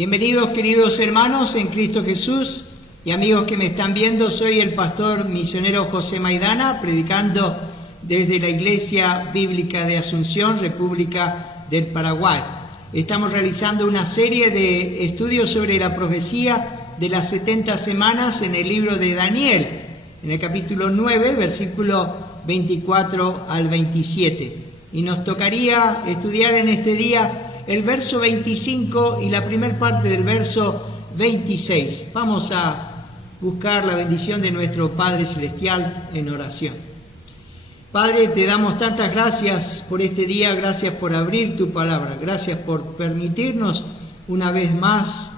Bienvenidos, queridos hermanos en Cristo Jesús y amigos que me están viendo. Soy el pastor misionero José Maidana, predicando desde la Iglesia Bíblica de Asunción, República del Paraguay. Estamos realizando una serie de estudios sobre la profecía de las 70 semanas en el libro de Daniel, en el capítulo 9, versículo 24 al 27. Y nos tocaría estudiar en este día el verso 25 y la primera parte del verso 26. Vamos a buscar la bendición de nuestro Padre Celestial en oración. Padre, te damos tantas gracias por este día, gracias por abrir tu palabra, gracias por permitirnos una vez más,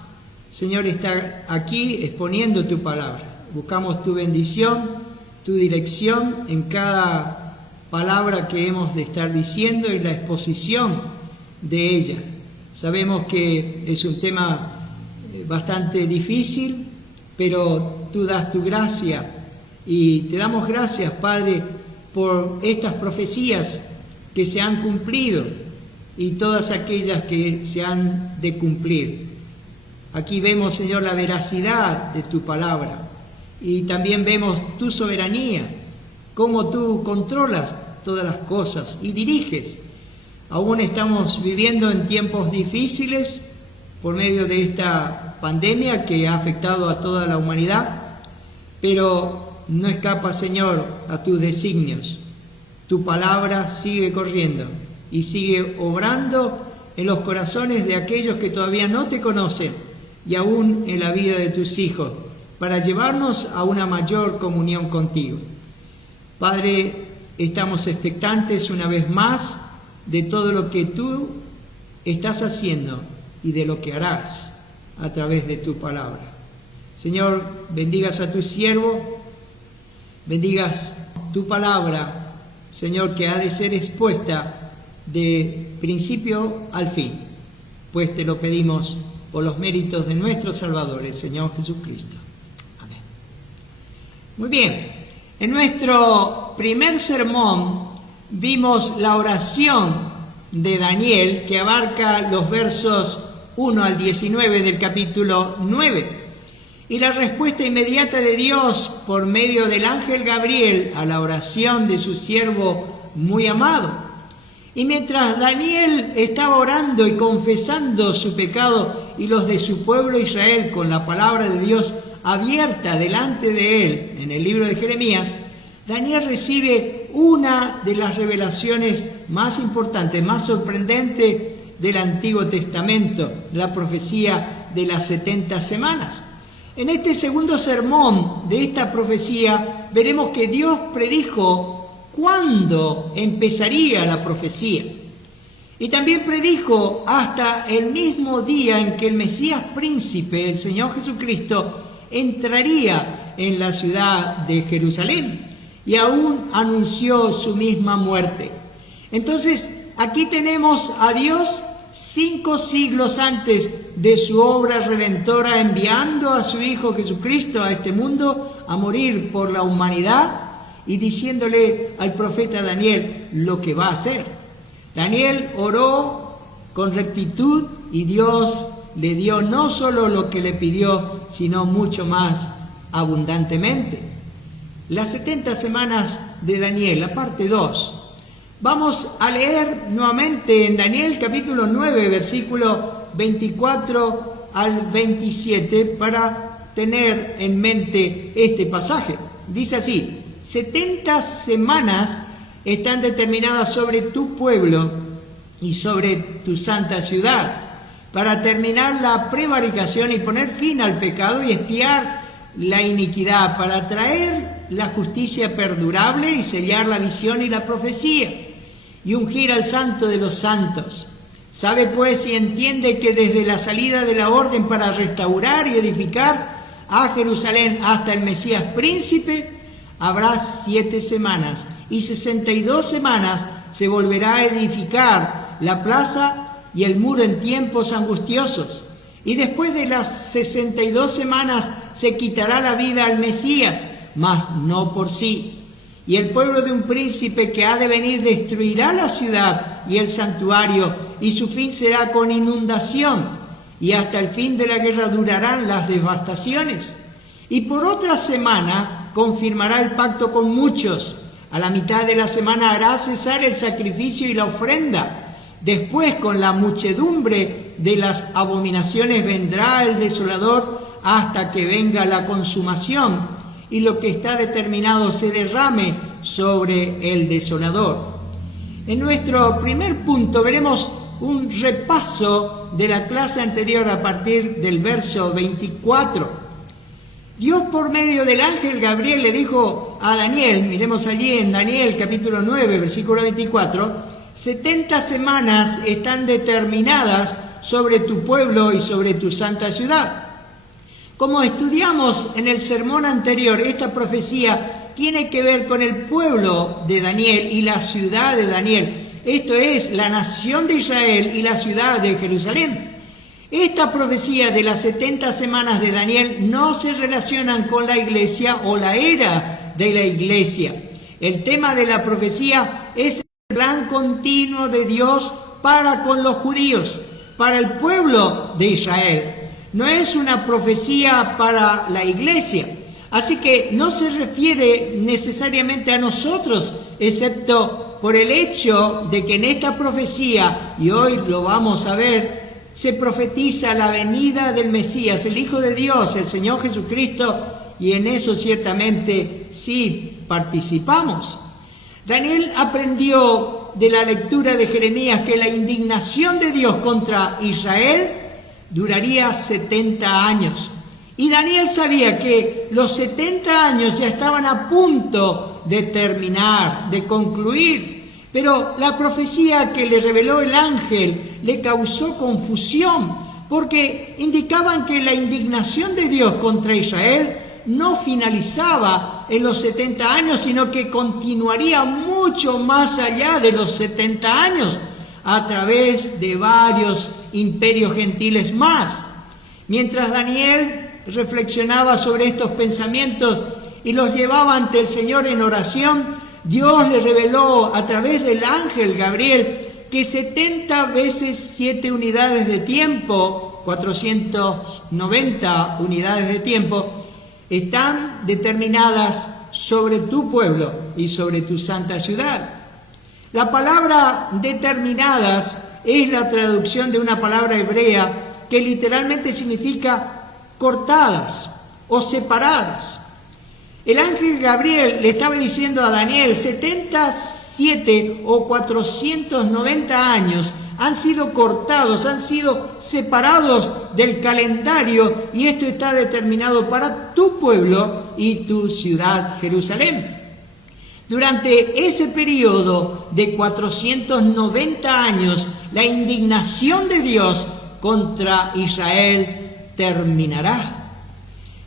Señor, estar aquí exponiendo tu palabra. Buscamos tu bendición, tu dirección en cada palabra que hemos de estar diciendo y la exposición de ella. Sabemos que es un tema bastante difícil, pero tú das tu gracia y te damos gracias, Padre, por estas profecías que se han cumplido y todas aquellas que se han de cumplir. Aquí vemos, Señor, la veracidad de tu palabra y también vemos tu soberanía, cómo tú controlas todas las cosas y diriges. Aún estamos viviendo en tiempos difíciles por medio de esta pandemia que ha afectado a toda la humanidad, pero no escapa, Señor, a tus designios. Tu palabra sigue corriendo y sigue obrando en los corazones de aquellos que todavía no te conocen y aún en la vida de tus hijos, para llevarnos a una mayor comunión contigo. Padre, estamos expectantes una vez más de todo lo que tú estás haciendo y de lo que harás a través de tu palabra. Señor, bendigas a tu siervo, bendigas tu palabra, Señor, que ha de ser expuesta de principio al fin, pues te lo pedimos por los méritos de nuestro Salvador, el Señor Jesucristo. Amén. Muy bien, en nuestro primer sermón vimos la oración de Daniel, que abarca los versos 1 al 19 del capítulo 9, y la respuesta inmediata de Dios por medio del ángel Gabriel a la oración de su siervo muy amado. Y mientras Daniel estaba orando y confesando su pecado y los de su pueblo Israel con la palabra de Dios abierta delante de él en el libro de Jeremías, Daniel recibe una de las revelaciones más importantes, más sorprendentes del Antiguo Testamento, la profecía de las 70 semanas. En este segundo sermón de esta profecía veremos que Dios predijo cuándo empezaría la profecía. Y también predijo hasta el mismo día en que el Mesías príncipe, el Señor Jesucristo, entraría en la ciudad de Jerusalén. Y aún anunció su misma muerte. Entonces, aquí tenemos a Dios 5 siglos antes de su obra redentora, enviando a su Hijo Jesucristo a este mundo a morir por la humanidad y diciéndole al profeta Daniel lo que va a hacer. Daniel oró con rectitud y Dios le dio no solo lo que le pidió, sino mucho más abundantemente. Las 70 semanas de Daniel, la parte 2. Vamos a leer nuevamente en Daniel capítulo 9, versículo 24 al 27 para tener en mente este pasaje. Dice así: 70 semanas están determinadas sobre tu pueblo y sobre tu santa ciudad, para terminar la prevaricación y poner fin al pecado y expiar la iniquidad, para traer la justicia perdurable y sellar la visión y la profecía, y ungir al santo de los santos. Sabe pues y entiende que desde la salida de la orden para restaurar y edificar a Jerusalén hasta el Mesías príncipe, habrá 7 semanas, y 62 semanas se volverá a edificar la plaza y el muro en tiempos angustiosos. Y después de las 62 semanas se quitará la vida al Mesías, mas no por sí. Y el pueblo de un príncipe que ha de venir destruirá la ciudad y el santuario, y su fin será con inundación. y hasta el fin de la guerra durarán las devastaciones. Y por otra semana confirmará el pacto con muchos. A la mitad de la semana hará cesar el sacrificio y la ofrenda. Después, con la muchedumbre de las abominaciones, vendrá el desolador hasta que venga la consumación y lo que está determinado se derrame sobre el desolador. En nuestro primer punto veremos un repaso de la clase anterior a partir del verso 24. Dios por medio del ángel Gabriel le dijo a Daniel, miremos allí en Daniel capítulo 9, versículo 24, 70 semanas están determinadas sobre tu pueblo y sobre tu santa ciudad. Como estudiamos en el sermón anterior, esta profecía tiene que ver con el pueblo de Daniel y la ciudad de Daniel. Esto es, la nación de Israel y la ciudad de Jerusalén. Esta profecía de las 70 semanas de Daniel no se relacionan con la iglesia o la era de la iglesia. El tema de la profecía es el plan continuo de Dios para con los judíos, para el pueblo de Israel. No es una profecía para la iglesia, así que no se refiere necesariamente a nosotros, excepto por el hecho de que en esta profecía, y hoy lo vamos a ver, se profetiza la venida del Mesías, el Hijo de Dios, el Señor Jesucristo, y en eso ciertamente sí participamos. Daniel aprendió de la lectura de Jeremías que la indignación de Dios contra Israel duraría 70 años. Y Daniel sabía que los 70 años ya estaban a punto de terminar, de concluir. Pero la profecía que le reveló el ángel le causó confusión, porque indicaban que la indignación de Dios contra Israel no finalizaba en los 70 años, sino que continuaría mucho más allá de los 70 años, a través de varios imperios gentiles más. Mientras Daniel reflexionaba sobre estos pensamientos y los llevaba ante el Señor en oración, Dios le reveló a través del ángel Gabriel que 70 veces 7 unidades de tiempo, 490 unidades de tiempo, están determinadas sobre tu pueblo y sobre tu santa ciudad. La palabra determinadas es la traducción de una palabra hebrea que literalmente significa cortadas o separadas. El ángel Gabriel le estaba diciendo a Daniel, 77 o 490 años han sido cortados, han sido separados del calendario y esto está determinado para tu pueblo y tu ciudad Jerusalén. Durante ese periodo de 490 años, la indignación de Dios contra Israel terminará.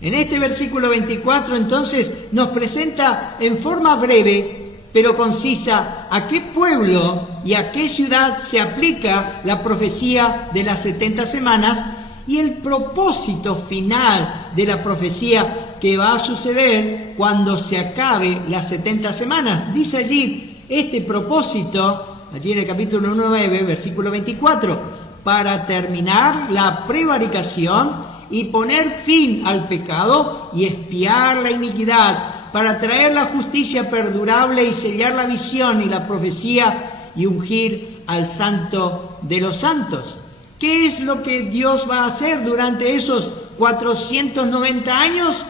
En este versículo 24 entonces nos presenta en forma breve pero concisa a qué pueblo y a qué ciudad se aplica la profecía de las 70 semanas y el propósito final de la profecía que va a suceder cuando se acabe las 70 semanas. Dice allí este propósito, allí en el capítulo 9, versículo 24, para terminar la prevaricación y poner fin al pecado y expiar la iniquidad, para traer la justicia perdurable y sellar la visión y la profecía y ungir al Santo de los Santos. ¿Qué es lo que Dios va a hacer durante esos 490 años?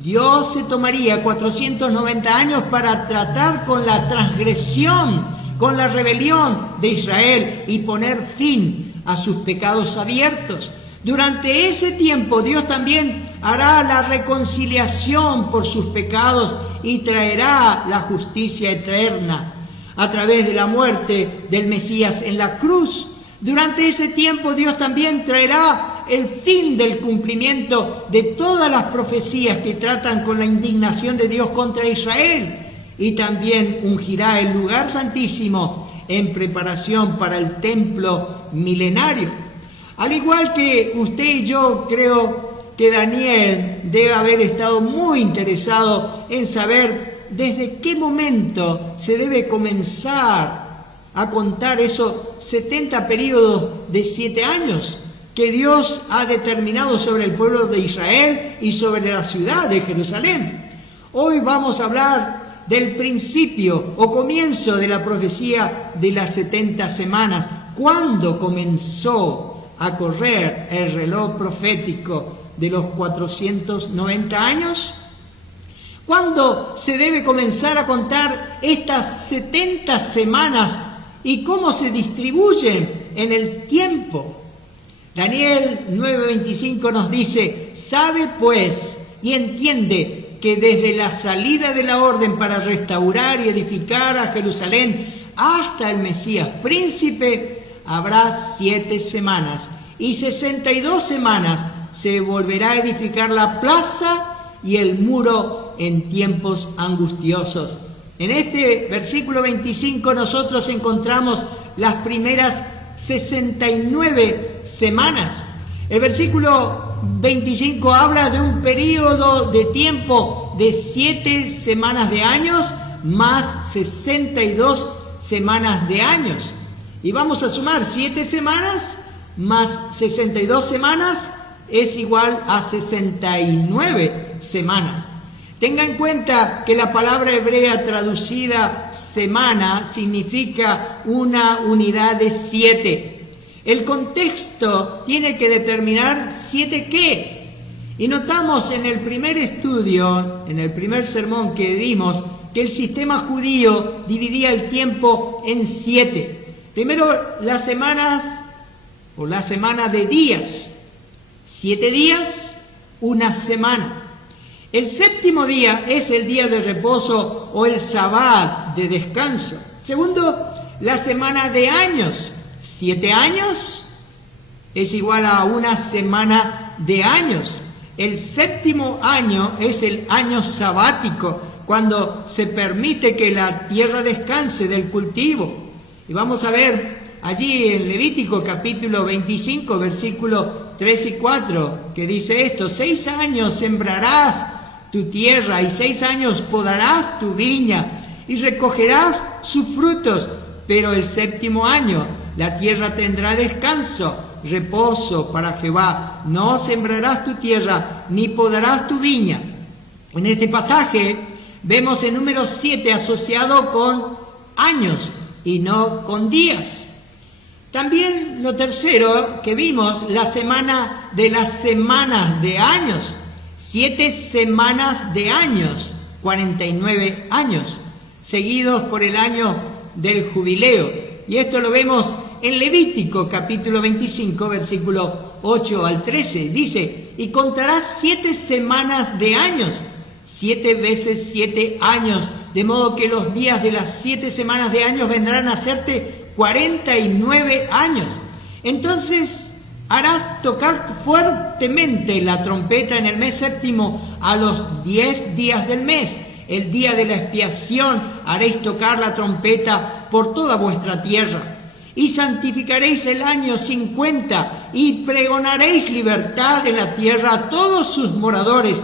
Dios se tomaría 490 años para tratar con la transgresión, con la rebelión de Israel y poner fin a sus pecados abiertos. Durante ese tiempo Dios también hará la reconciliación por sus pecados y traerá la justicia eterna a través de la muerte del Mesías en la cruz. Durante ese tiempo Dios también traerá el fin del cumplimiento de todas las profecías que tratan con la indignación de Dios contra Israel y también ungirá el lugar santísimo en preparación para el templo milenario. Al igual que usted y yo, creo que Daniel debe haber estado muy interesado en saber desde qué momento se debe comenzar a contar esos 70 periodos de 7 años. que Dios ha determinado sobre el pueblo de Israel y sobre la ciudad de Jerusalén. Hoy vamos a hablar del principio o comienzo de la profecía de las 70 semanas. ¿Cuándo comenzó a correr el reloj profético de los 490 años? ¿Cuándo se debe comenzar a contar estas 70 semanas y cómo se distribuyen en el tiempo? Daniel 9:25 nos dice: sabe pues y entiende que desde la salida de la orden para restaurar y edificar a Jerusalén hasta el Mesías príncipe habrá 7 semanas, y 62 semanas se volverá a edificar la plaza y el muro en tiempos angustiosos. En este versículo 25 nosotros encontramos las primeras 69 semanas. El versículo 25 habla de un periodo de tiempo de 7 semanas de años más 62 semanas de años. Y vamos a sumar 7 semanas más 62 semanas es igual a 69 semanas. Tenga en cuenta que la palabra hebrea traducida semana significa una unidad de 7. El contexto tiene que determinar 7 qué. Y notamos en el primer estudio, en el primer sermón que dimos, que el sistema judío dividía el tiempo en 7. Primero las semanas o la semana de días. 7 días, una semana. El séptimo día es el día de reposo o el sabbat de descanso. Segundo, la semana de años. 7 años es igual a una semana de años. El séptimo año es el año sabático, cuando se permite que la tierra descanse del cultivo. Y vamos a ver allí en Levítico capítulo 25, versículos 3 y 4, que dice esto: 6 años sembrarás tu tierra y 6 años podarás tu viña y recogerás sus frutos, pero el séptimo año la tierra tendrá descanso, reposo para Jehová. No sembrarás tu tierra ni podarás tu viña. En este pasaje vemos el número 7 asociado con años y no con días. También lo tercero que vimos, la semana de las semanas de años. 7 semanas de años, 49 años, seguidos por el año del jubileo. Y esto lo vemos en Levítico capítulo 25, versículo 8 al 13. Dice: y contarás 7 semanas de años, 7 veces 7 años, de modo que los días de las 7 semanas de años vendrán a hacerte 49 años. Entonces harás tocar fuertemente la trompeta en el mes séptimo a los 10 días del mes. El día de la expiación haréis tocar la trompeta por toda vuestra tierra. Y santificaréis el año 50 y pregonaréis libertad en la tierra a todos sus moradores.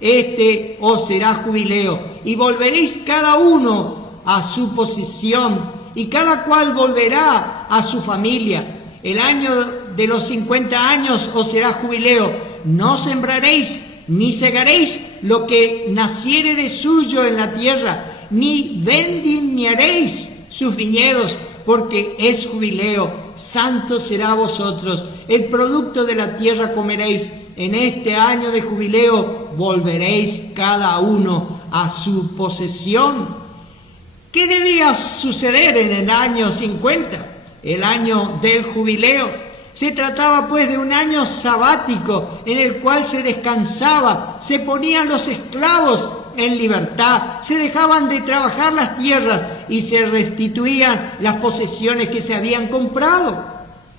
Este os será jubileo y volveréis cada uno a su posición y cada cual volverá a su familia. El año de los 50 años os será jubileo. No sembraréis ni segaréis lo que naciere de suyo en la tierra, ni vendimiaréis sus viñedos, porque es jubileo. Santo será a vosotros. El producto de la tierra comeréis. En este año de jubileo volveréis cada uno a su posesión. ¿Qué debía suceder en el año 50? El año del jubileo. Se trataba pues de un año sabático en el cual se descansaba, se ponían los esclavos en libertad, se dejaban de trabajar las tierras y se restituían las posesiones que se habían comprado.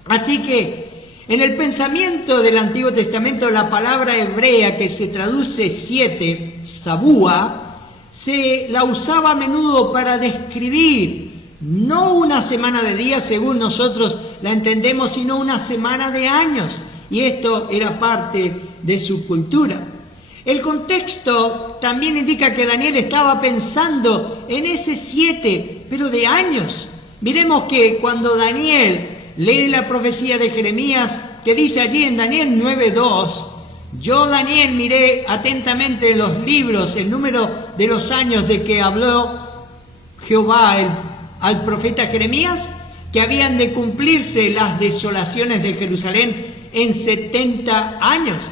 Así que en el pensamiento del Antiguo Testamento, la palabra hebrea que se traduce 7, sabúa, se la usaba a menudo para describir no una semana de días según nosotros la entendemos, sino una semana de años. Y esto era parte de su cultura. El contexto también indica que Daniel estaba pensando en ese 7, pero de años. Miremos que cuando Daniel lee la profecía de Jeremías, que dice allí en Daniel 9:2, yo Daniel miré atentamente en los libros el número de los años de que habló Jehová al profeta Jeremías, que habían de cumplirse las desolaciones de Jerusalén en 70 años.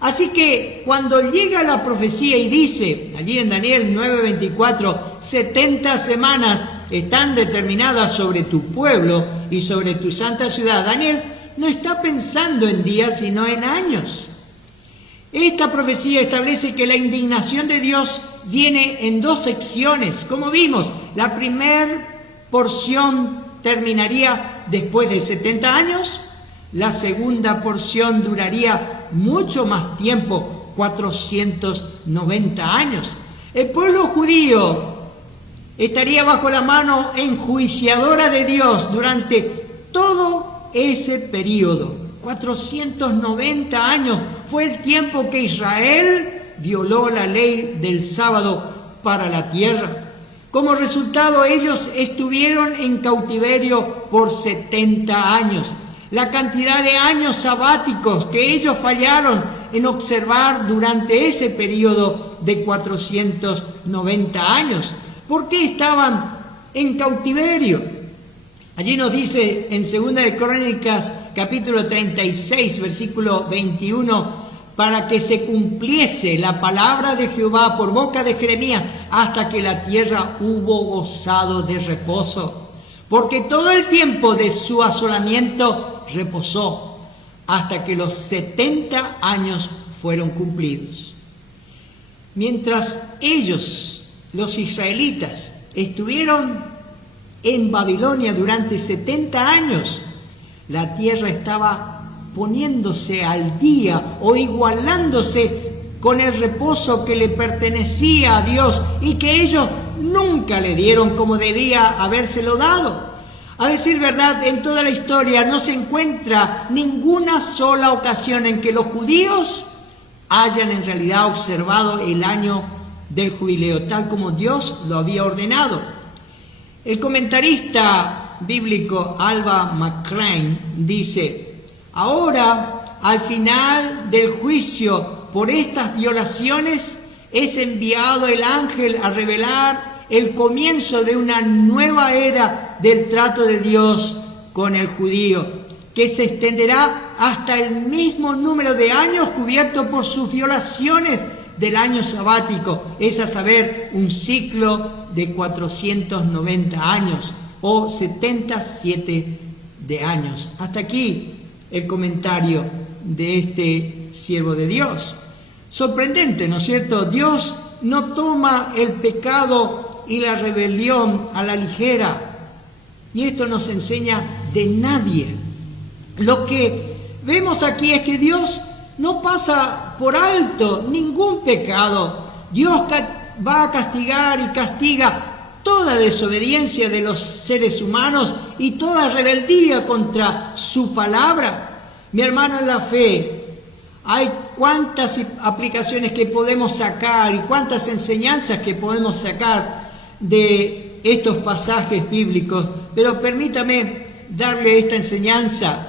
Así que cuando llega la profecía y dice, allí en Daniel 9:24, 70 semanas están determinadas sobre tu pueblo y sobre tu santa ciudad, Daniel no está pensando en días, sino en años. Esta profecía establece que la indignación de Dios viene en dos secciones. Como vimos, la primera porción terminaría después de 70 años, la segunda porción duraría mucho más tiempo, 490 años. El pueblo judío estaría bajo la mano enjuiciadora de Dios durante todo ese periodo. 490 años fue el tiempo que Israel violó la ley del sábado para la tierra. Como resultado, ellos estuvieron en cautiverio por 70 años. La cantidad de años sabáticos que ellos fallaron en observar durante ese periodo de 490 años. ¿Por qué estaban en cautiverio? Allí nos dice en 2 de Crónicas, capítulo 36, versículo 21, para que se cumpliese la palabra de Jehová por boca de Jeremías, hasta que la tierra hubo gozado de reposo. Porque todo el tiempo de su asolamiento reposó, hasta que los 70 años fueron cumplidos. Mientras ellos, los israelitas, estuvieron en Babilonia durante 70 años, la tierra estaba poniéndose al día o igualándose con el reposo que le pertenecía a Dios y que ellos nunca le dieron como debía habérselo dado. A decir verdad, en toda la historia no se encuentra ninguna sola ocasión en que los judíos hayan en realidad observado el año del jubileo, tal como Dios lo había ordenado. El comentarista bíblico Alba McClain dice, ahora, al final del juicio por estas violaciones, es enviado el ángel a revelar el comienzo de una nueva era del trato de Dios con el judío, que se extenderá hasta el mismo número de años cubierto por sus violaciones del año sabático, es a saber, un ciclo de 490 años o 77 de años. Hasta aquí el comentario de este siervo de Dios. Sorprendente, ¿no es cierto? Dios no toma el pecado y la rebelión a la ligera. Y esto nos enseña de nadie. Lo que vemos aquí es que Dios no pasa por alto ningún pecado. Dios va a castigar y castiga toda desobediencia de los seres humanos y toda rebeldía contra su palabra. Mi hermano en la fe, hay cuántas aplicaciones que podemos sacar y cuántas enseñanzas que podemos sacar de estos pasajes bíblicos, pero permítame darle esta enseñanza.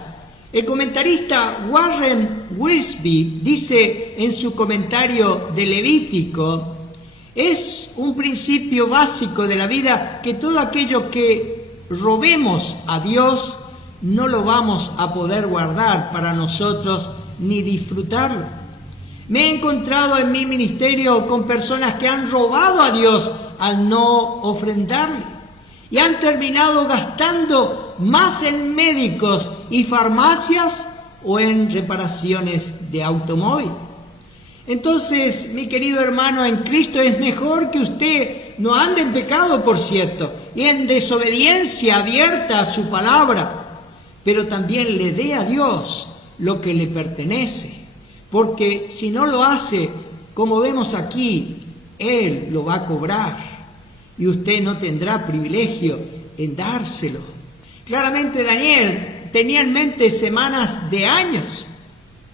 El comentarista Warren Wiersbe dice en su comentario de Levítico, es un principio básico de la vida que todo aquello que robemos a Dios no lo vamos a poder guardar para nosotros ni disfrutarlo. Me he encontrado en mi ministerio con personas que han robado a Dios al no ofrendarle y han terminado gastando más en médicos y farmacias o en reparaciones de automóvil. Entonces, mi querido hermano en Cristo, es mejor que usted no ande en pecado, por cierto, y en desobediencia abierta a su palabra, pero también le dé a Dios lo que le pertenece, porque si no lo hace, como vemos aquí, Él lo va a cobrar y usted no tendrá privilegio en dárselo. Claramente Daniel tenía en mente semanas de años.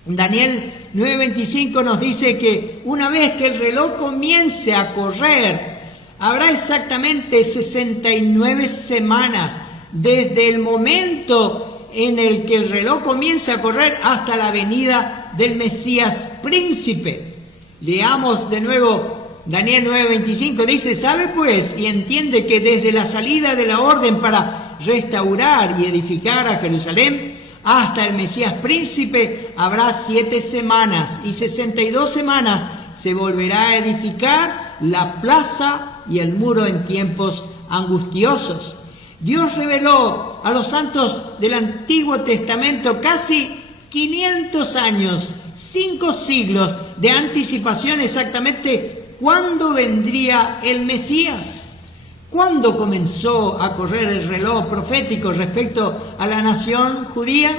Daniel 9:25 nos dice que una vez que el reloj comience a correr, habrá exactamente 69 semanas desde el momento en el que el reloj comienza a correr hasta la venida del Mesías príncipe. Leamos de nuevo Daniel 9:25, dice: sabe pues y entiende que desde la salida de la orden para restaurar y edificar a Jerusalén hasta el Mesías príncipe habrá 7 semanas, y 62 semanas se volverá a edificar la plaza y el muro en tiempos angustiosos. Dios reveló a los santos del Antiguo Testamento casi 500 años, 5 siglos de anticipación exactamente cuándo vendría el Mesías. ¿Cuándo comenzó a correr el reloj profético respecto a la nación judía?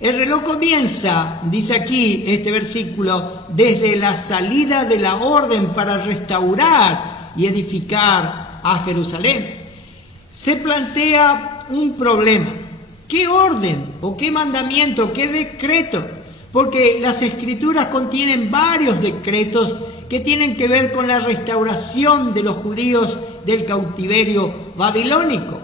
El reloj comienza, dice aquí este versículo, desde la salida de la orden para restaurar y edificar a Jerusalén. Se plantea un problema. ¿Qué orden o qué mandamiento, qué decreto? Porque las Escrituras contienen varios decretos que tienen que ver con la restauración de los judíos del cautiverio babilónico.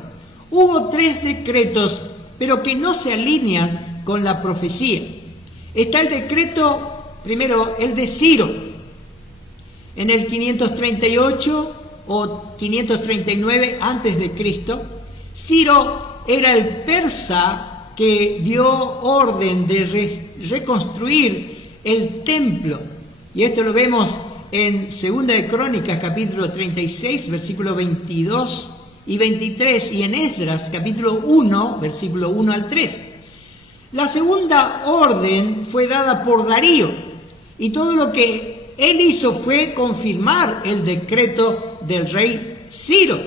Hubo 3 decretos, pero que no se alinean con la profecía. Está el decreto, primero, el de Ciro, en el 538 o 539 antes de Cristo. Ciro era el persa que dio orden de reconstruir el templo. Y esto lo vemos en Segunda de Crónicas, capítulo 36, versículos 22 y 23, y en Esdras, capítulo 1, versículo 1 al 3. La segunda orden fue dada por Darío, y todo lo que él hizo fue confirmar el decreto del rey Ciro,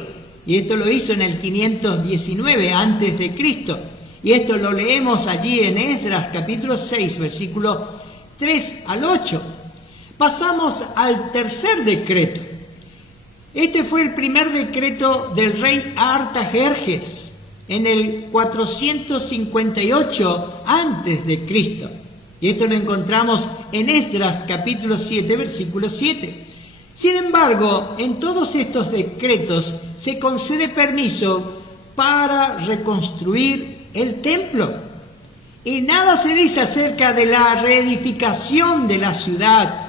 y esto lo hizo en el 519 antes de Cristo, y esto lo leemos allí en Esdras capítulo 6, versículos 3 al 8. Pasamos al tercer decreto. Este fue el primer decreto del rey Artajerjes en el 458 antes de Cristo. Y esto lo encontramos en Esdras capítulo 7, versículo 7. Sin embargo, en todos estos decretos se concede permiso para reconstruir el templo. Y nada se dice acerca de la reedificación de la ciudad.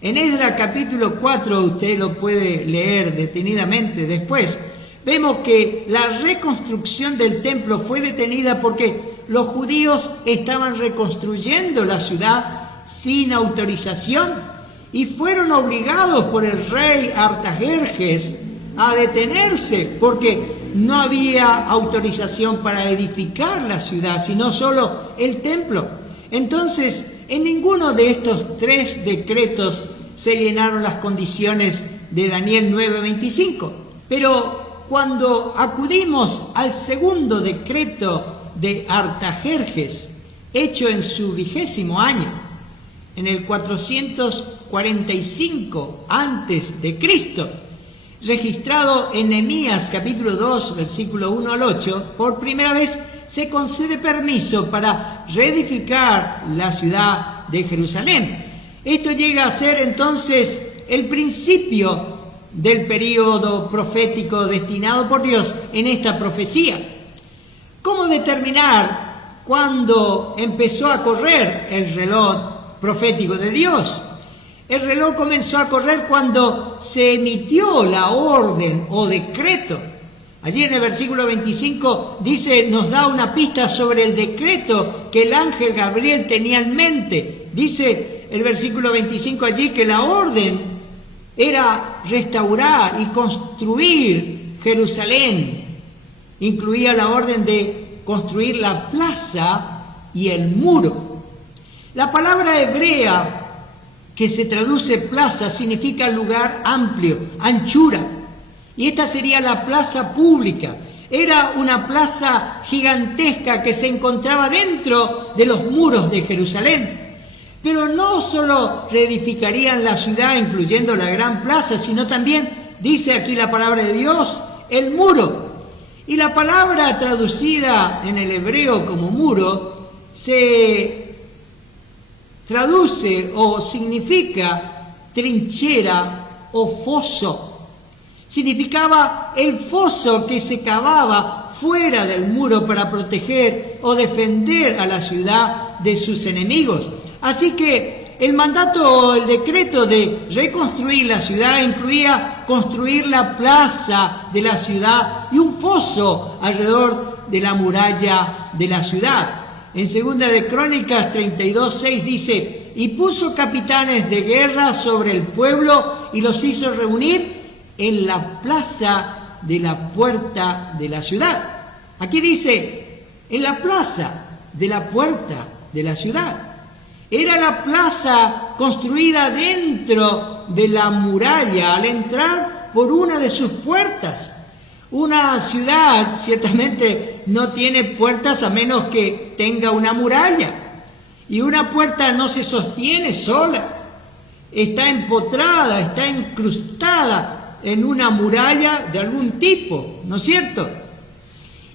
En Esdras capítulo 4, usted lo puede leer detenidamente después, vemos que la reconstrucción del templo fue detenida porque los judíos estaban reconstruyendo la ciudad sin autorización y fueron obligados por el rey Artajerjes a detenerse porque no había autorización para edificar la ciudad, sino solo el templo. Entonces, en ninguno de estos 3 decretos se llenaron las condiciones de Daniel 9:25. Pero cuando acudimos al segundo decreto de Artajerjes, hecho en su 20º año, en el 445 antes de Cristo, registrado en Nehemías capítulo 2, versículo 1 al 8, por primera vez se concede permiso para reedificar la ciudad de Jerusalén. Esto llega a ser entonces el principio del período profético destinado por Dios en esta profecía. ¿Cómo determinar cuándo empezó a correr el reloj profético de Dios? El reloj comenzó a correr cuando se emitió la orden o decreto. Allí en el versículo 25 dice, nos da una pista sobre el decreto que el ángel Gabriel tenía en mente. Dice el versículo 25 allí que la orden era restaurar y construir Jerusalén. Incluía la orden de construir la plaza y el muro. La palabra hebrea que se traduce plaza significa lugar amplio, anchura. Y esta sería la plaza pública. Era una plaza gigantesca que se encontraba dentro de los muros de Jerusalén. Pero no solo reedificarían la ciudad, incluyendo la gran plaza, sino también, dice aquí la palabra de Dios, el muro. Y la palabra traducida en el hebreo como muro se traduce o significa trinchera o foso. Significaba el foso que se cavaba afuera del muro para proteger o defender a la ciudad de sus enemigos. Así que el mandato, el decreto de reconstruir la ciudad incluía construir la plaza de la ciudad y un foso alrededor de la muralla de la ciudad. En 2 de Crónicas 32:6 dice: y puso capitanes de guerra sobre el pueblo y los hizo reunir en la plaza de la puerta de la ciudad. Aquí dice, en la plaza de la puerta de la ciudad. Era la plaza construida dentro de la muralla al entrar por una de sus puertas. Una ciudad ciertamente no tiene puertas a menos que tenga una muralla. Y una puerta no se sostiene sola. Está empotrada, está incrustada en una muralla de algún tipo, ¿no es cierto?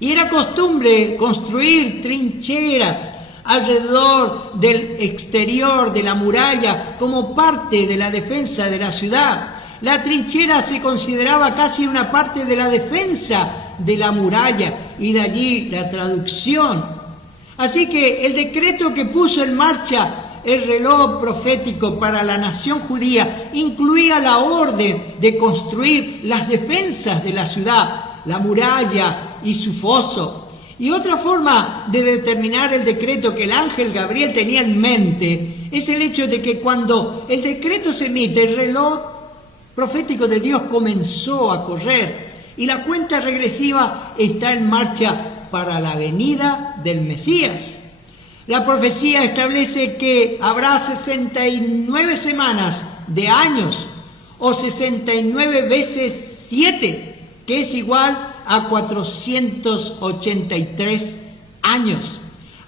Y era costumbre construir trincheras alrededor del exterior de la muralla como parte de la defensa de la ciudad. La trinchera se consideraba casi una parte de la defensa de la muralla, y de allí la traducción. Así que el decreto que puso en marcha el reloj profético para la nación judía incluía la orden de construir las defensas de la ciudad, la muralla y su foso. Y otra forma de determinar el decreto que el ángel Gabriel tenía en mente es el hecho de que cuando el decreto se emite, el reloj profético de Dios comenzó a correr y la cuenta regresiva está en marcha para la venida del Mesías. La profecía establece que habrá 69 semanas de años, o 69 veces 7, que es igual a 483 años.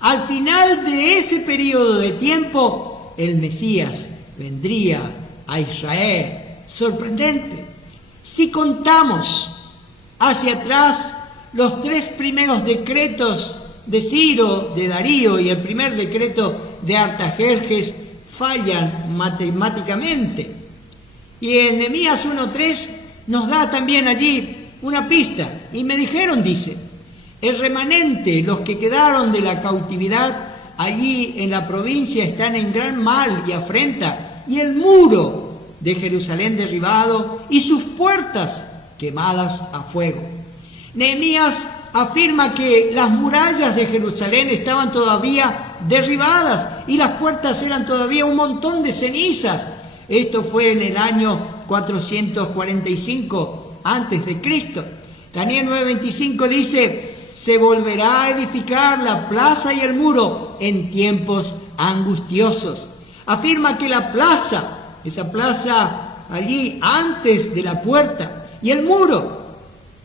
Al final de ese periodo de tiempo, el Mesías vendría a Israel. Sorprendente. Si contamos hacia atrás los 3 primeros decretos de Ciro, de Darío y el primer decreto de Artajerjes, fallan matemáticamente. Y en Nehemías 1:3 nos da también allí una pista. Y me dijeron, dice, el remanente, los que quedaron de la cautividad allí en la provincia, están en gran mal y afrenta, y el muro de Jerusalén derribado y sus puertas quemadas a fuego. Nehemías afirma que las murallas de Jerusalén estaban todavía derribadas y las puertas eran todavía un montón de cenizas. Esto fue en el año 445 antes de Cristo. Daniel 9:25 dice: se volverá a edificar la plaza y el muro en tiempos angustiosos. Afirma que la plaza, esa plaza allí antes de la puerta, y el muro,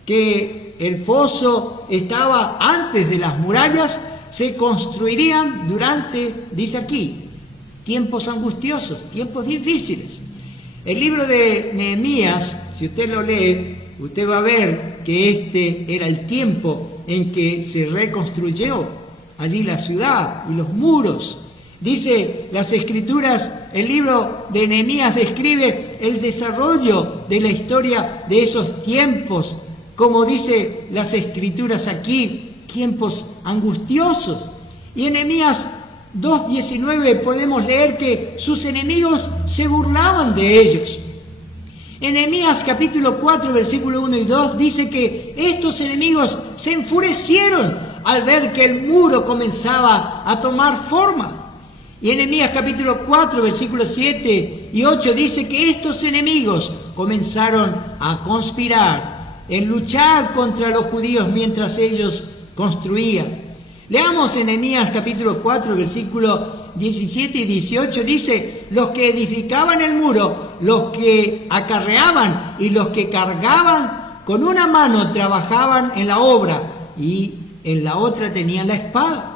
que el foso estaba antes de las murallas, se construirían durante, dice aquí, tiempos angustiosos, tiempos difíciles. El libro de Nehemías, si usted lo lee, usted va a ver que este era el tiempo en que se reconstruyó allí la ciudad y los muros. Dice las Escrituras, el libro de Nehemías describe el desarrollo de la historia de esos tiempos, como dice las Escrituras aquí, tiempos angustiosos. Y en Nehemías 2:19 podemos leer que sus enemigos se burlaban de ellos. En Nehemías capítulo 4, versículo 1 y 2 dice que estos enemigos se enfurecieron al ver que el muro comenzaba a tomar forma. Y en Nehemías capítulo 4, versículos 7 y 8 dice que estos enemigos comenzaron a conspirar en luchar contra los judíos mientras ellos construían. Leamos en Nehemías capítulo 4, versículos 17 y 18, dice: los que edificaban el muro, los que acarreaban y los que cargaban, con una mano trabajaban en la obra y en la otra tenían la espada.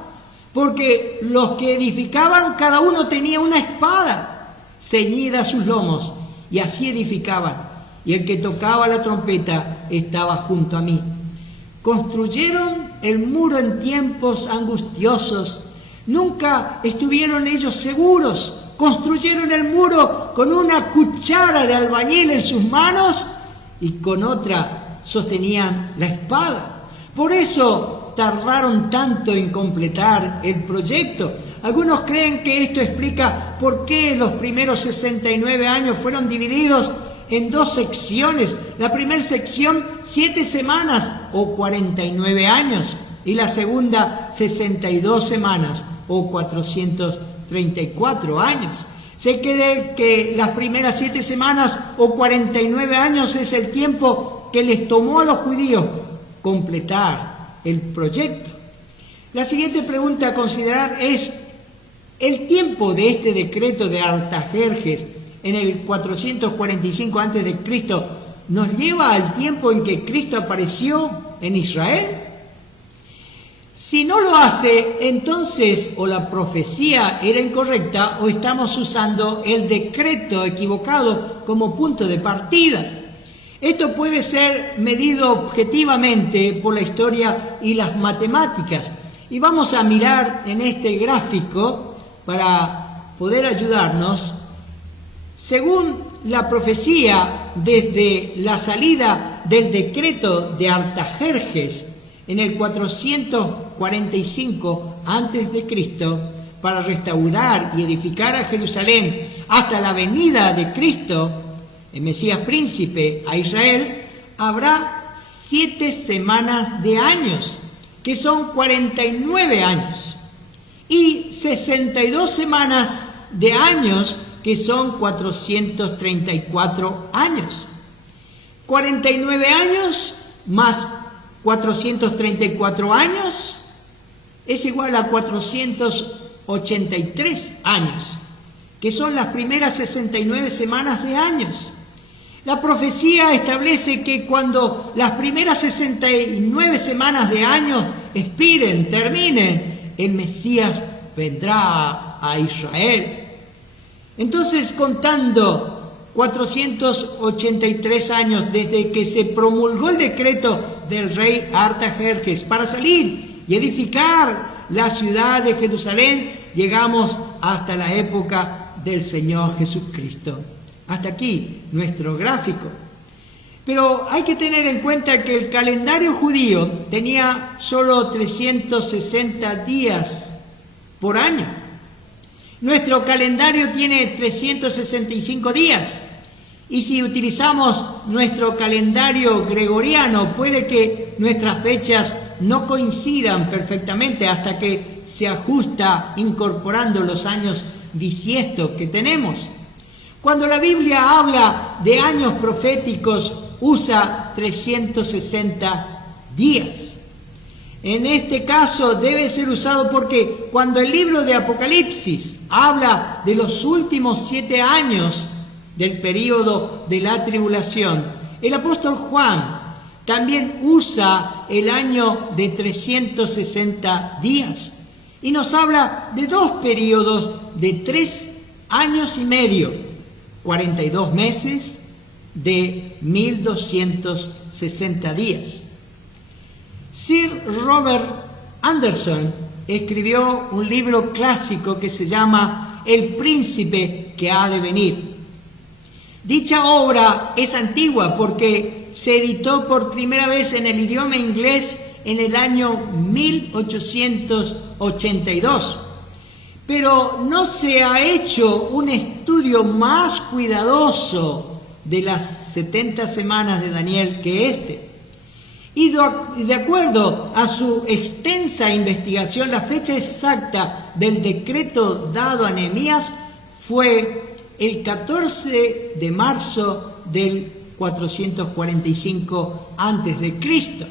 Porque los que edificaban, cada uno tenía una espada ceñida a sus lomos, y así edificaban. Y el que tocaba la trompeta estaba junto a mí. Construyeron el muro en tiempos angustiosos. Nunca estuvieron ellos seguros. Construyeron el muro con una cuchara de albañil en sus manos y con otra sostenían la espada. Por eso tardaron tanto en completar el proyecto. Algunos creen que esto explica por qué los primeros 69 años fueron divididos en dos secciones. La primera sección, 7 semanas o 49 años, y la segunda, 62 semanas o 434 años. Se cree que las primeras 7 semanas o 49 años es el tiempo que les tomó a los judíos completar el proyecto. La siguiente pregunta a considerar es: ¿el tiempo de este decreto de Artajerjes en el 445 a.C. nos lleva al tiempo en que Cristo apareció en Israel? Si no lo hace, entonces o la profecía era incorrecta o estamos usando el decreto equivocado como punto de partida. Esto puede ser medido objetivamente por la historia y las matemáticas. Y vamos a mirar en este gráfico para poder ayudarnos. Según la profecía, desde la salida del decreto de Artajerjes en el 445 a.C. para restaurar y edificar a Jerusalén hasta la venida de Cristo, el Mesías príncipe, a Israel, habrá 7 semanas de años, que son 49 años, y 62 semanas de años, que son 434 años. 49 años más 434 años es igual a 483 años, que son las primeras 69 semanas de años. La profecía establece que cuando las primeras 69 semanas de años expiren, terminen, el Mesías vendrá a Israel. Entonces, contando 483 años desde que se promulgó el decreto del rey Artajerjes para salir y edificar la ciudad de Jerusalén, llegamos hasta la época del Señor Jesucristo. Hasta aquí nuestro gráfico. Pero hay que tener en cuenta que el calendario judío tenía solo 360 días por año. Nuestro calendario tiene 365 días. Y si utilizamos nuestro calendario gregoriano, puede que nuestras fechas no coincidan perfectamente hasta que se ajusta incorporando los años bisiestos que tenemos. Cuando la Biblia habla de años proféticos, usa 360 días. En este caso debe ser usado porque cuando el libro de Apocalipsis habla de los últimos 7 años del período de la tribulación, el apóstol Juan también usa el año de 360 días y nos habla de 2 períodos de 3 años y medio, 42 meses de 1260 días. Sir Robert Anderson escribió un libro clásico que se llama El príncipe que ha de venir. Dicha obra es antigua porque se editó por primera vez en el idioma inglés en el año 1882. Pero no se ha hecho un estudio más cuidadoso de las 70 semanas de Daniel que este. Y de acuerdo a su extensa investigación, la fecha exacta del decreto dado a Nehemías fue el 14 de marzo del 445 a.C.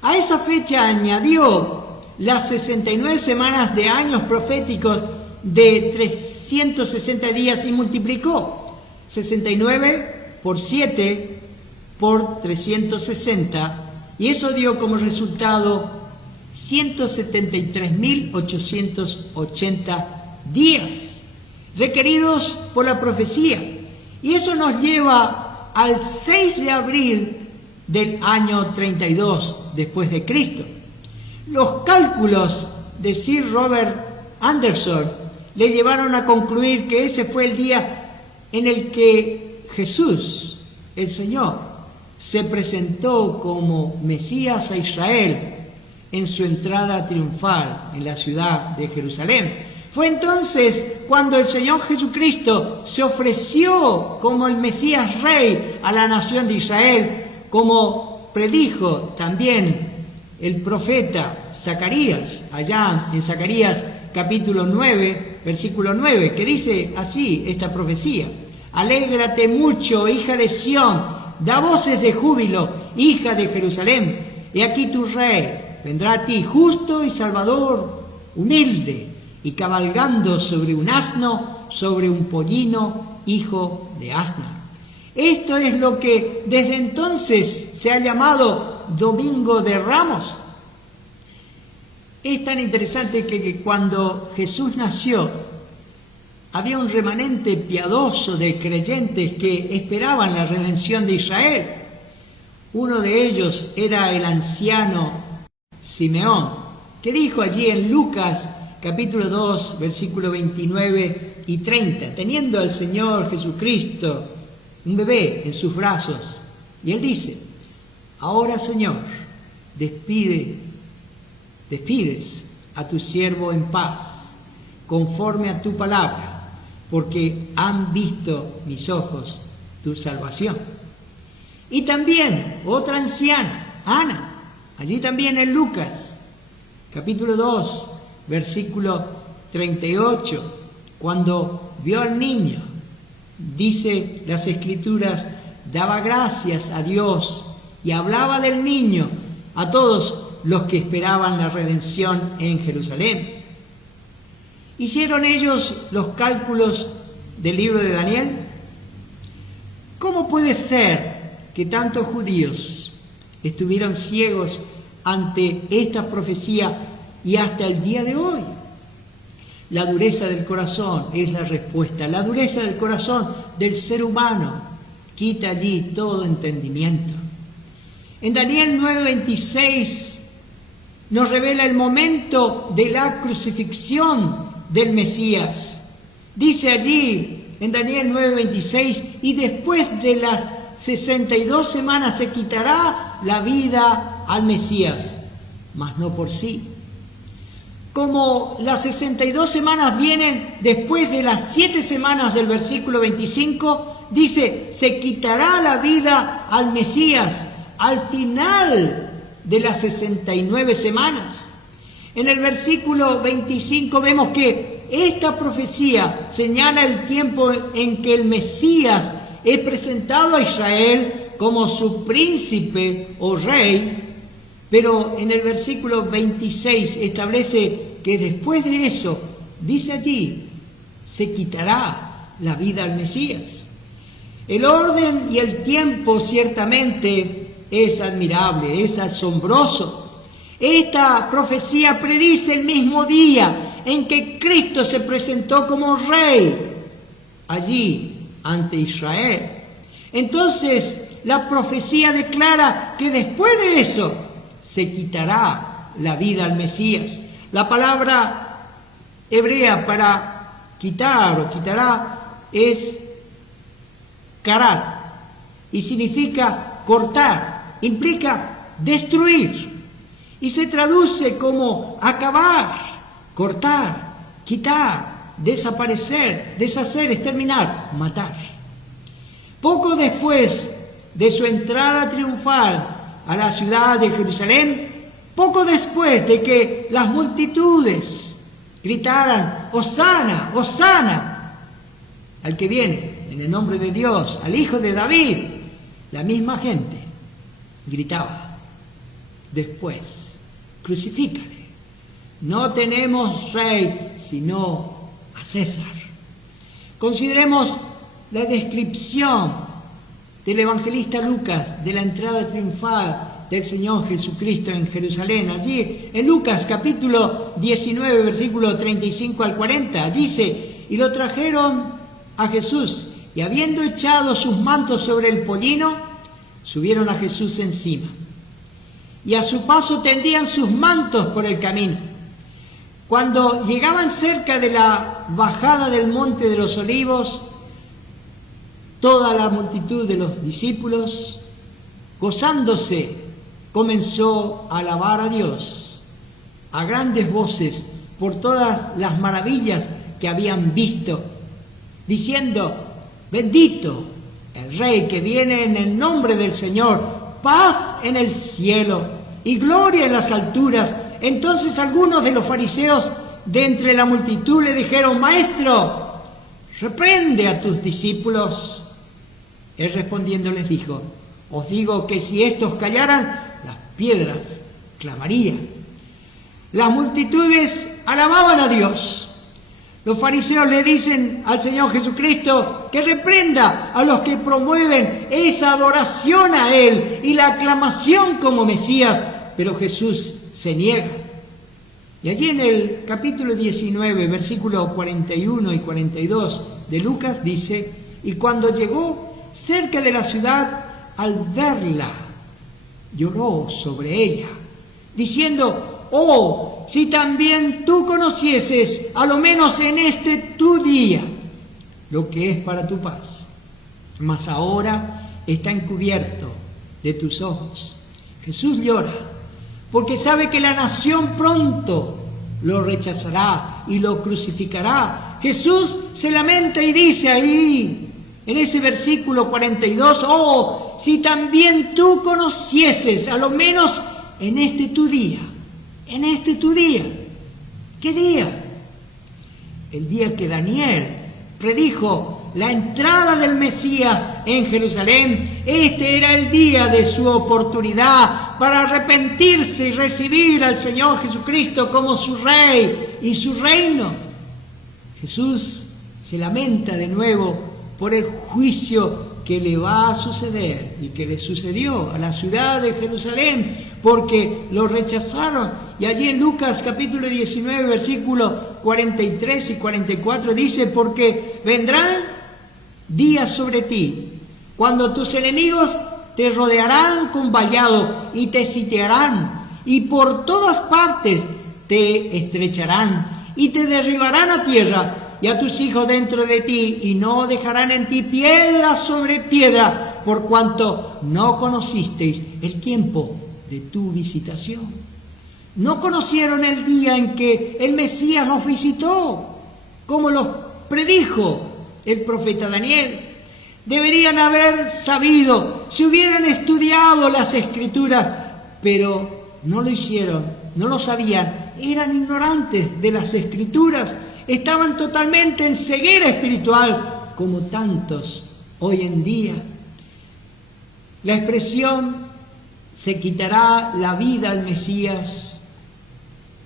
A esa fecha añadió las 69 semanas de años proféticos de 360 días y multiplicó 69 por 7 por 360 y eso dio como resultado 173.880 días requeridos por la profecía. Y eso nos lleva al 6 de abril del año 32 después de Cristo. Los cálculos de Sir Robert Anderson le llevaron a concluir que ese fue el día en el que Jesús, el Señor, se presentó como Mesías a Israel en su entrada triunfal en la ciudad de Jerusalén. Fue entonces cuando el Señor Jesucristo se ofreció como el Mesías Rey a la nación de Israel, como predijo también el profeta Zacarías, allá en Zacarías capítulo 9, versículo 9, que dice así esta profecía: alégrate mucho, hija de Sión, da voces de júbilo, hija de Jerusalén. He aquí tu rey, vendrá a ti justo y salvador, humilde, y cabalgando sobre un asno, sobre un pollino, hijo de asna. Esto es lo que desde entonces se ha llamado Domingo de Ramos. Es tan interesante que cuando Jesús nació, había un remanente piadoso de creyentes que esperaban la redención de Israel. Uno de ellos era el anciano Simeón, que dijo allí en Lucas capítulo 2, versículo 29 y 30, teniendo al Señor Jesucristo un bebé en sus brazos, y él dice: ahora, Señor, despides a tu siervo en paz, conforme a tu palabra, porque han visto mis ojos tu salvación. Y también otra anciana, Ana, allí también en Lucas, capítulo 2, versículo 38, cuando vio al niño, dice las Escrituras, daba gracias a Dios y hablaba del niño a todos los que esperaban la redención en Jerusalén. ¿Hicieron ellos los cálculos del libro de Daniel? ¿Cómo puede ser que tantos judíos estuvieron ciegos ante esta profecía y hasta el día de hoy? La dureza del corazón es la respuesta. La dureza del corazón del ser humano quita allí todo entendimiento. En Daniel 9:26 nos revela el momento de la crucifixión del Mesías. Dice allí en Daniel 9:26, y después de las 62 semanas se quitará la vida al Mesías, mas no por sí. Como las 62 semanas vienen después de las 7 semanas del versículo 25, dice, se quitará la vida al Mesías al final de las 69 semanas. En el versículo 25 vemos que esta profecía señala el tiempo en que el Mesías es presentado a Israel como su príncipe o rey, pero en el versículo 26 establece que después de eso, dice allí, se quitará la vida al Mesías. El orden y el tiempo ciertamente es admirable, es asombroso. Esta profecía predice el mismo día en que Cristo se presentó como rey allí ante Israel. Entonces, la profecía declara que después de eso se quitará la vida al Mesías. La palabra hebrea para quitar o quitará es karat y significa cortar, implica destruir y se traduce como acabar, cortar, quitar, desaparecer, deshacer, exterminar, matar. Poco después de su entrada triunfal a la ciudad de Jerusalén, poco después de que las multitudes gritaran, Hosana, Hosana, al que viene en el nombre de Dios, al Hijo de David, la misma gente gritaba después, crucifícale, no tenemos rey sino a César. Consideremos la descripción del evangelista Lucas de la entrada triunfal del Señor Jesucristo en Jerusalén. Allí en Lucas capítulo 19 versículo 35 al 40 dice, y lo trajeron a Jesús y habiendo echado sus mantos sobre el pollino, subieron a Jesús encima y a su paso tendían sus mantos por el camino. Cuando llegaban cerca de la bajada del monte de los olivos, toda la multitud de los discípulos Gozándose, comenzó a alabar a Dios a grandes voces por todas las maravillas que habían visto, diciendo: bendito el Rey que viene en el nombre del Señor, paz en el cielo y gloria en las alturas. Entonces algunos de los fariseos de entre la multitud le dijeron: Maestro, reprende a tus discípulos. Él respondiendo les dijo: os digo que si estos callaran, las piedras clamarían. Las multitudes alababan a Dios. Los fariseos le dicen al Señor Jesucristo que reprenda a los que promueven esa adoración a Él y la aclamación como Mesías, pero Jesús se niega. Y allí en el capítulo 19, versículos 41 y 42 de Lucas dice: y cuando llegó cerca de la ciudad, al verla, lloró sobre ella, diciendo: oh, si también tú conocieses, a lo menos en este tu día, lo que es para tu paz. Mas ahora está encubierto de tus ojos. Jesús llora, porque sabe que la nación pronto lo rechazará y lo crucificará. Jesús se lamenta y dice ahí, en ese versículo 42, oh, si también tú conocieses, a lo menos en este tu día. En este tu día. ¿Qué día? El día que Daniel predijo la entrada del Mesías en Jerusalén. Este era el día de su oportunidad para arrepentirse y recibir al Señor Jesucristo como su Rey y su reino. Jesús se lamenta de nuevo por el juicio que le va a suceder y que le sucedió a la ciudad de Jerusalén, porque lo rechazaron. Y allí en Lucas capítulo 19, versículos 43 y 44 dice: porque vendrán días sobre ti, cuando tus enemigos te rodearán con vallado y te sitiarán, y por todas partes te estrecharán y te derribarán a tierra, y a tus hijos dentro de ti, y no dejarán en ti piedra sobre piedra, por cuanto no conocisteis el tiempo de tu visitación. No conocieron el día en que el Mesías los visitó, como lo predijo el profeta Daniel. Deberían haber sabido, si hubieran estudiado las Escrituras, pero no lo hicieron, no lo sabían, eran ignorantes de las Escrituras. Estaban totalmente en ceguera espiritual, como tantos hoy en día. La expresión "se quitará la vida al Mesías",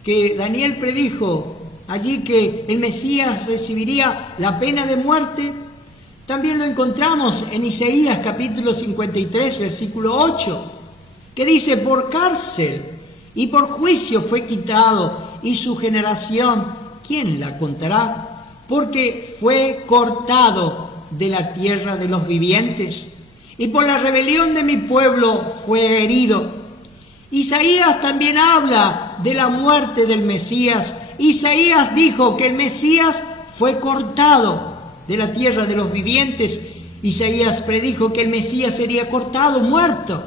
que Daniel predijo allí que el Mesías recibiría la pena de muerte, también lo encontramos en Isaías capítulo 53, versículo 8, que dice: por cárcel y por juicio fue quitado, y su generación, ¿quién la contará? Porque fue cortado de la tierra de los vivientes, y por la rebelión de mi pueblo fue herido. Isaías también habla de la muerte del Mesías. Isaías dijo que el Mesías fue cortado de la tierra de los vivientes. Isaías predijo que el Mesías sería cortado, muerto.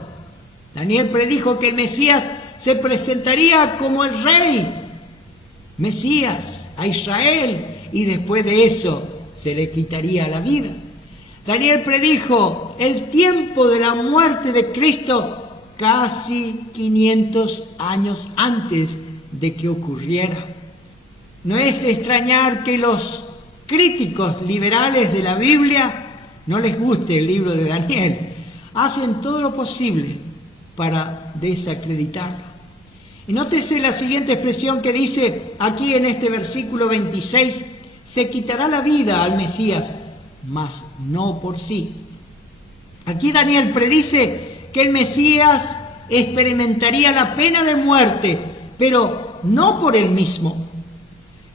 Daniel predijo que el Mesías se presentaría como el Rey Mesías a Israel, y después de eso se le quitaría la vida. Daniel predijo el tiempo de la muerte de Cristo casi 500 años antes de que ocurriera. No es de extrañar que los críticos liberales de la Biblia no les guste el libro de Daniel. Hacen todo lo posible para desacreditarlo. Y nótese la siguiente expresión que dice aquí en este versículo 26: se quitará la vida al Mesías, mas no por sí. Aquí Daniel predice que el Mesías experimentaría la pena de muerte, pero no por él mismo.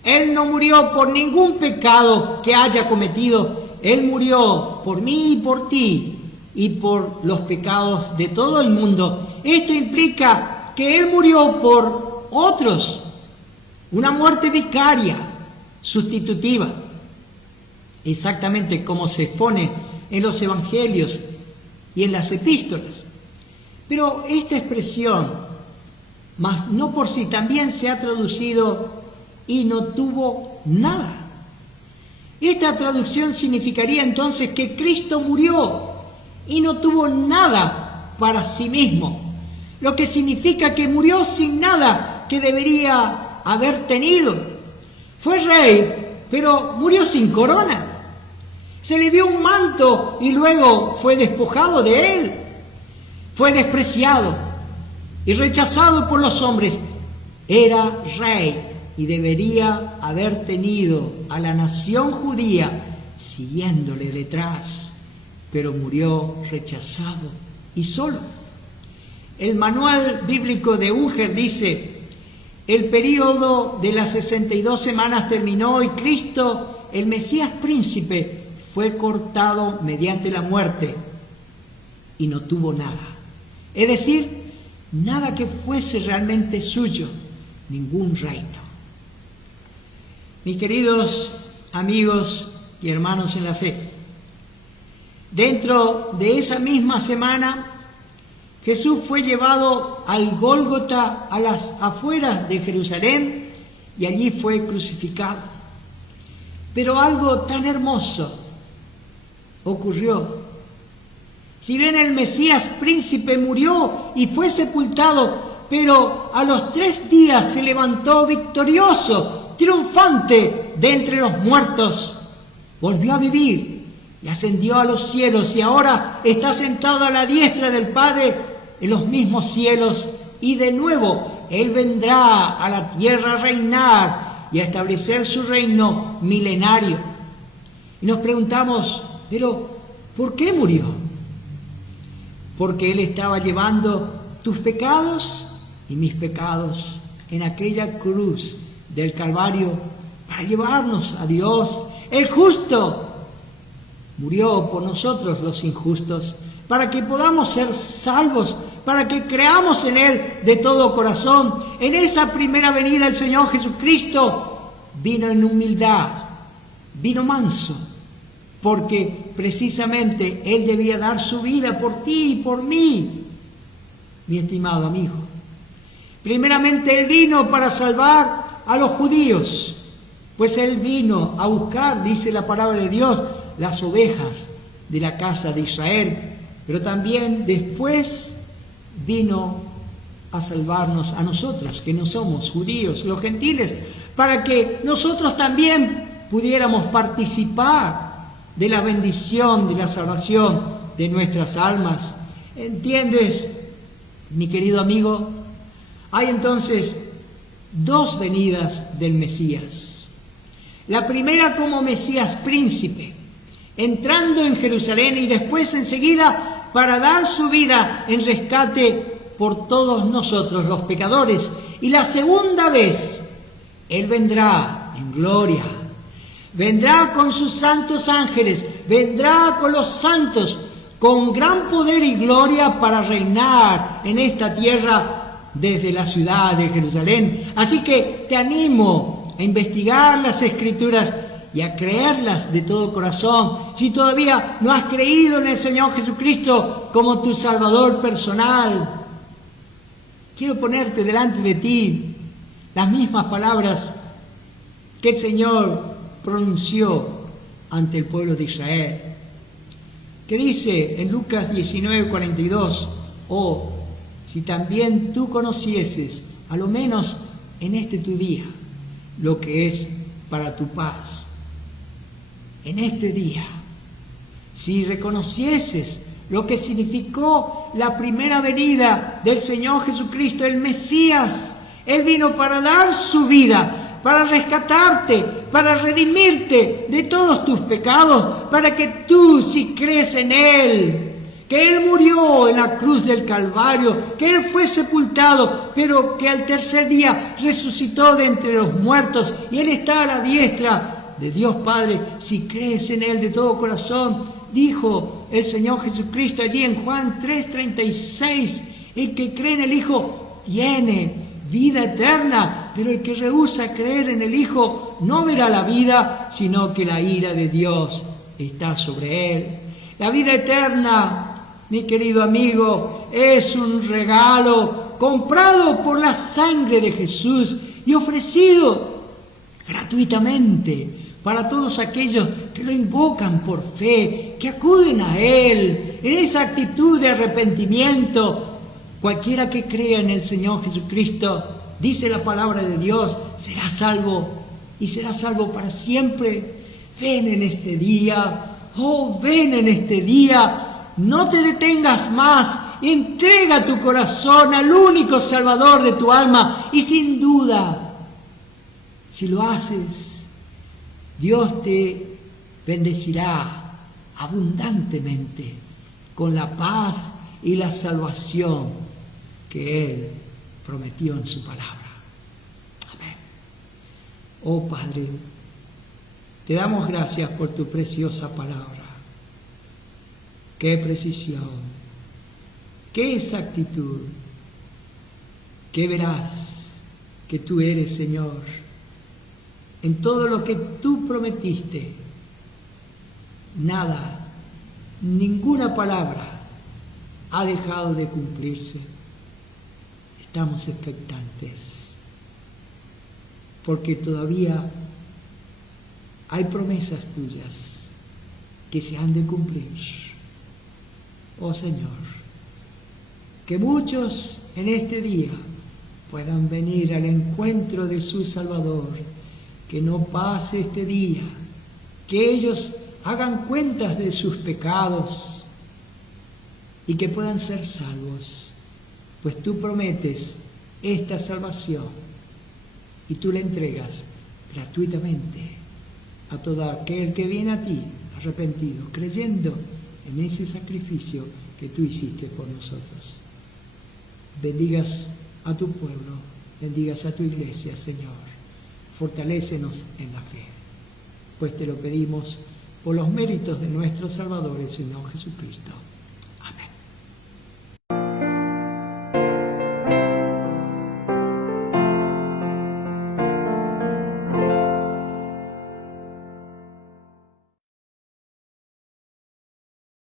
Él no murió por ningún pecado que haya cometido. Él murió por mí y por ti y por los pecados de todo el mundo. Esto implica que Él murió por otros, una muerte vicaria, sustitutiva, exactamente como se expone en los evangelios y en las epístolas. Pero esta expresión, mas no por sí, también se ha traducido y no tuvo nada. Esta traducción significaría entonces que Cristo murió y no tuvo nada para sí mismo, lo que significa que murió sin nada que debería haber tenido. Fue rey, pero murió sin corona. Se le dio un manto y luego fue despojado de él. Fue despreciado y rechazado por los hombres. Era rey y debería haber tenido a la nación judía siguiéndole detrás, pero murió rechazado y solo. El manual bíblico de Unger dice: el período de las 62 semanas terminó y Cristo, el Mesías príncipe, fue cortado mediante la muerte y no tuvo nada. Es decir, nada que fuese realmente suyo, ningún reino. Mis queridos amigos y hermanos en la fe, dentro de esa misma semana, Jesús fue llevado al Gólgota, a las afueras de Jerusalén, y allí fue crucificado. Pero algo tan hermoso ocurrió. Si bien el Mesías príncipe murió y fue sepultado, pero a los 3 días se levantó victorioso, triunfante de entre los muertos, volvió a vivir y ascendió a los cielos, y ahora está sentado a la diestra del Padre en los mismos cielos, y de nuevo Él vendrá a la tierra a reinar y a establecer su reino milenario. Y nos preguntamos, pero ¿por qué murió? Porque Él estaba llevando tus pecados y mis pecados en aquella cruz del Calvario para llevarnos a Dios. El justo murió por nosotros los injustos, para que podamos ser salvos, para que creamos en Él de todo corazón. En esa primera venida el Señor Jesucristo vino en humildad, vino manso, porque precisamente Él debía dar su vida por ti y por mí, mi estimado amigo. Primeramente Él vino para salvar a los judíos, pues Él vino a buscar, dice la palabra de Dios, las ovejas de la casa de Israel, pero también después vino a salvarnos a nosotros, que no somos judíos, los gentiles, para que nosotros también pudiéramos participar de la bendición, de la salvación de nuestras almas. ¿Entiendes, mi querido amigo? Hay entonces 2 venidas del Mesías. La primera como Mesías príncipe, entrando en Jerusalén, y después enseguida para dar su vida en rescate por todos nosotros los pecadores. Y la segunda vez, Él vendrá en gloria, vendrá con sus santos ángeles, vendrá con los santos, con gran poder y gloria para reinar en esta tierra desde la ciudad de Jerusalén. Así que te animo a investigar las Escrituras y a creerlas de todo corazón. Si todavía no has creído en el Señor Jesucristo como tu Salvador personal, quiero ponerte delante de ti las mismas palabras que el Señor pronunció ante el pueblo de Israel, que dice en Lucas 19:42, oh, si también tú conocieses, a lo menos en este tu día, lo que es para tu paz. En este día, si reconocieses lo que significó la primera venida del Señor Jesucristo, el Mesías, Él vino para dar su vida, para rescatarte, para redimirte de todos tus pecados, para que tú, si crees en Él, que Él murió en la cruz del Calvario, que Él fue sepultado, pero que al tercer día resucitó de entre los muertos, y Él está a la diestra de Dios Padre, si crees en Él de todo corazón. Dijo el Señor Jesucristo allí en Juan 3:36, el que cree en el Hijo tiene vida eterna, pero el que rehúsa creer en el Hijo no verá la vida, sino que la ira de Dios está sobre él. La vida eterna mi querido amigo, es un regalo comprado por la sangre de Jesús y ofrecido gratuitamente para todos aquellos que lo invocan por fe, que acuden a Él en esa actitud de arrepentimiento. Cualquiera que crea en el Señor Jesucristo, dice la palabra de Dios, será salvo y será salvo para siempre. Ven en este día, oh, ven en este día, no te detengas más, entrega tu corazón al único Salvador de tu alma y sin duda, si lo haces, Dios te bendecirá abundantemente con la paz y la salvación que Él prometió en su palabra. Amén. Oh Padre, te damos gracias por tu preciosa palabra. Qué precisión, qué exactitud, qué verás que tú eres, Señor, en todo lo que tú prometiste. Nada, ninguna palabra ha dejado de cumplirse. Estamos expectantes, porque todavía hay promesas tuyas que se han de cumplir. Oh Señor, que muchos en este día puedan venir al encuentro de su Salvador, que no pase este día, que ellos hagan cuentas de sus pecados y que puedan ser salvos, pues tú prometes esta salvación y tú la entregas gratuitamente a todo aquel que viene a ti arrepentido, creyendo en ese sacrificio que tú hiciste por nosotros. Bendigas a tu pueblo, bendigas a tu iglesia, Señor. Fortalécenos en la fe, pues te lo pedimos por los méritos de nuestro Salvador, el Señor Jesucristo.